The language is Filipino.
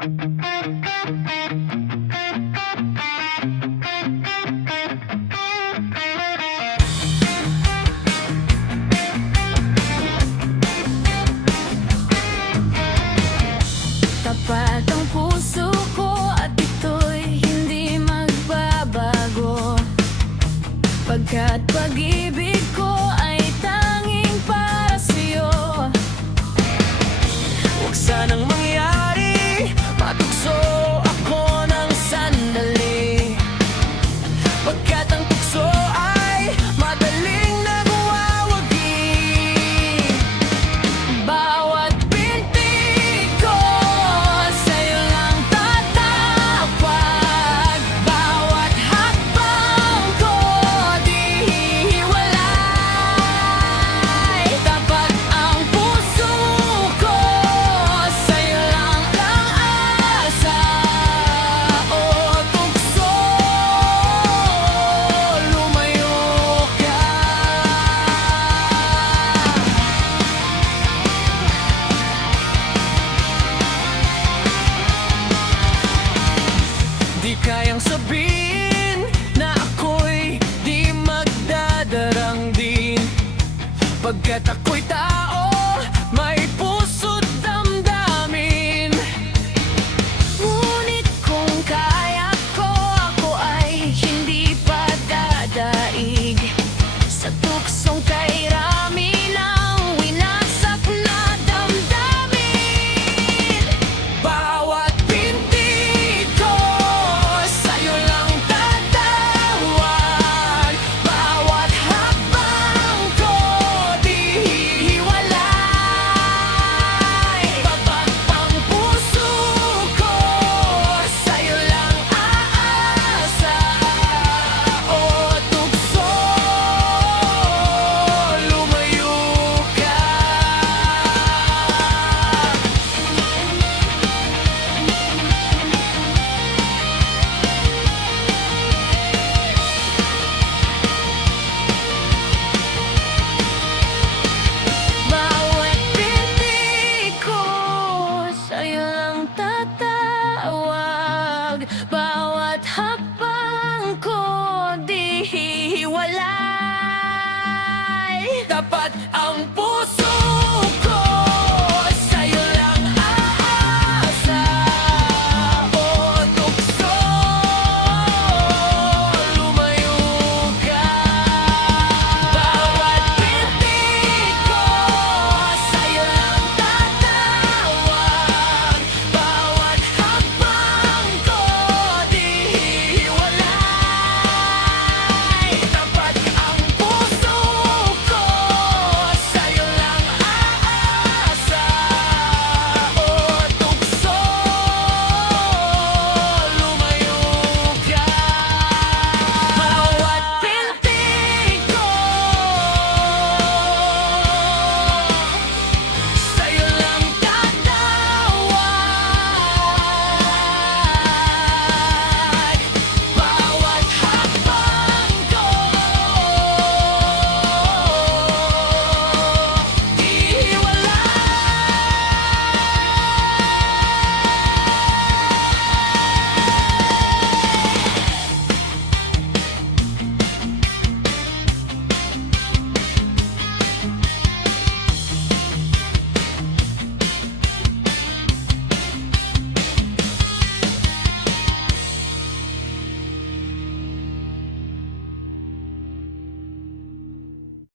Tapat ang puso ko at ito'y hindi magbabago, pagkat pag-ibig ko ay tanging para sa'yo. Huwag sanang mangyari, matukso ako ng sandali, pagkat ang tukso ay madaling nagwawagi. Bawat binti ko sa'yo lang tatawag, bawat hakbang ko di hihiwalay. Tapat ang puso ko, sa'yo lang asa, o tukso, lumayo ka. Di kayang sabihin na ako'y di magdadarang din, pagkat ako'y tao, may puso't damdamin. Ngunit kung kaya ko, ako ay hindi pa dadaig sa tuksong kairami ng winasak na damdamin. Bawat binti ko sa'yo lang tatawag, bawat hakbang ko di hihiwalay. Tapat ang puso ko, sa'yo lang aasa, o tukso, lumayo ka. Bawat binti ko sa'yo lang tatawag.